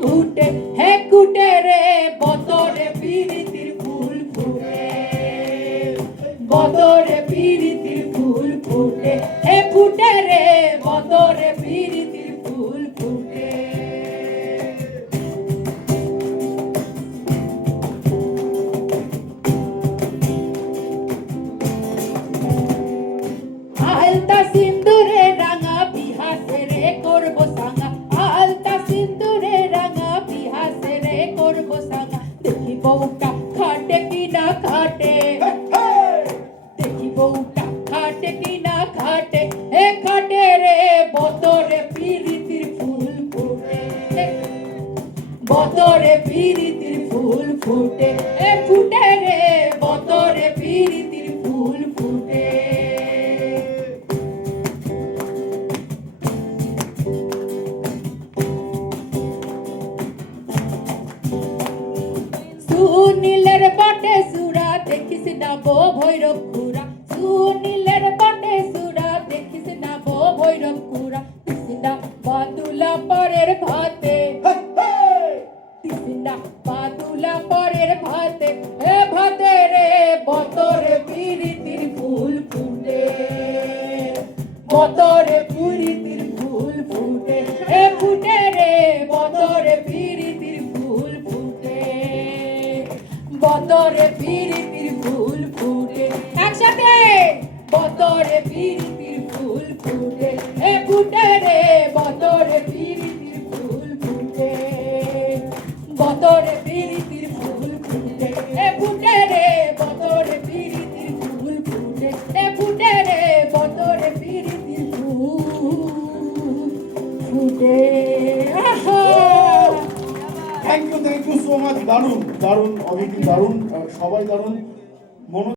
কুটে হে কুটে রে বতরে পিরিতির ফুল ফুটে বতরে পিরিতির ফুল ফুটে হে ফুটে রে বতরে পিরিতির ফুল ফুটে আলতা সিন্দুরে রাঙা বিহাসে রে করব সাঙ্গা আলতা সিন্দুরে রাঙা বিহাসে রে করব সাঙ্গা দেখি বউটা খাটে কি না খাটে দেখি বউটা খাটে কি না খাটে হে খাটে রে বতরে পিরিতির ফুল ফুটে বতরে পিরিতির ফুল ফুটে এ ফুটে রে বতরে পিরিতির ফুল ফুটে সুনীলের বাটে সুরা দেখিস না বো ভৈরব খুরা সুনীলের বাটে সুরা দেখিস না বো ভৈরব খুরা তিসনা বাদুলা পরের ভাতে তিসনা বাদুলা পরের ভাতে এ ভাতে রে বতরে পিরিতির ফুল ফুটে বতরে পিরিতির ফুল ফুটে এ ফুটে রে বতরে পিরিতির ফুল ফুটে বতরে পিরিতির ফুল ফুটে একসাথে বতরে পিরিতির ফুল ফুটে এ ফুটে রে বতরে পিরিতির ফুল ফুটে বতরে পিরিতির ফুল ফুটে এ ফুটে রে বতরে পিরিতির ফুল ফুটে এ ফুটে রে বতরে পিরিতির ফুল ফুটে থ্যাংক ইউ সো মাচ। দারুণ দারুণ অভিজ্ঞ, দারুণ, সবাই দারুণ।